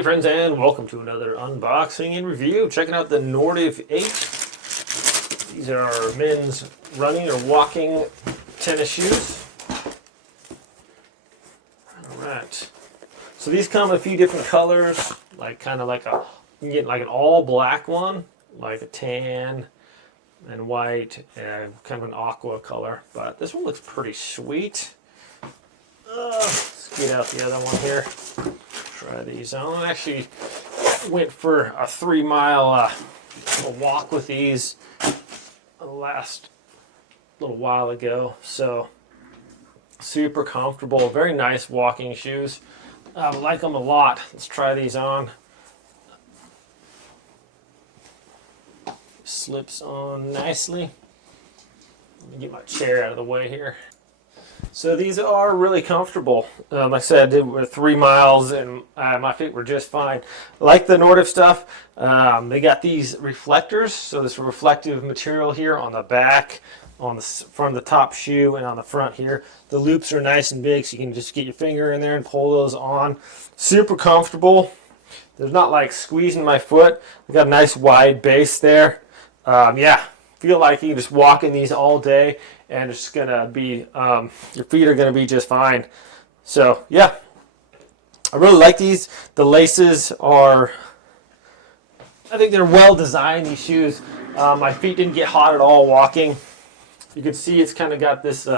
Hey friends, and welcome to another unboxing and review. Checking out the Nortiv 8. These are our men's running or walking tennis shoes. Alright. So these come in a few different colors, like you can get like an all black one, like a tan and white, and kind of an aqua color. But this one looks pretty sweet. Let's get out the other one here. Try these on. I actually went for a 3-mile walk with these last little while ago. So super comfortable, very nice walking shoes. I like them a lot. Let's try these on. Slips on nicely. Let me get my chair out of the way here. So these are really comfortable. Like I said, I did 3 miles and my feet were just fine. Like the Nortiv stuff, they got these reflectors. So this reflective material here on the back, from the top shoe, and on the front here. The loops are nice and big, so you can just get your finger in there and pull those on. Super comfortable. There's not like squeezing my foot. I got a nice wide base there. Yeah, feel like you can just walk in these all day and it's gonna be your feet are gonna be just fine. So yeah, I really like these. The laces are, I think they're well designed, these shoes. My feet didn't get hot at all walking. You can see it's kind of got this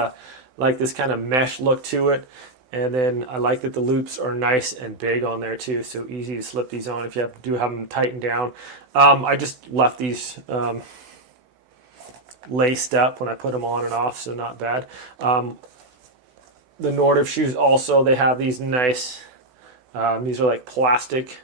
like this kind of mesh look to it. And then I like that the loops are nice and big on there too, so easy to slip these on if you do have them tightened down. I just left these laced up when I put them on and off, so not bad. The Nortiv shoes also, they have these nice, these are like plastic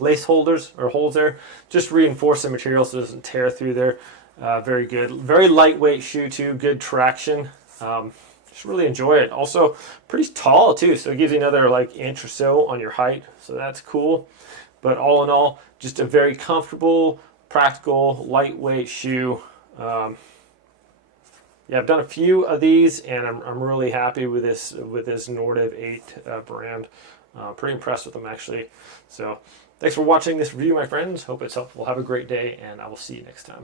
lace holders or holes there, just reinforce the material so it doesn't tear through there. Very good, very lightweight shoe too, good traction. Just really enjoy it. Also pretty tall too, so it gives you another like inch or so on your height, so that's cool. But all in all, just a very comfortable, practical, lightweight shoe. Yeah, I've done a few of these, and I'm really happy with this Nortiv 8 brand. Pretty impressed with them actually. So thanks for watching this review, my friends. Hope it's helpful. Have a great day, and I will see you next time.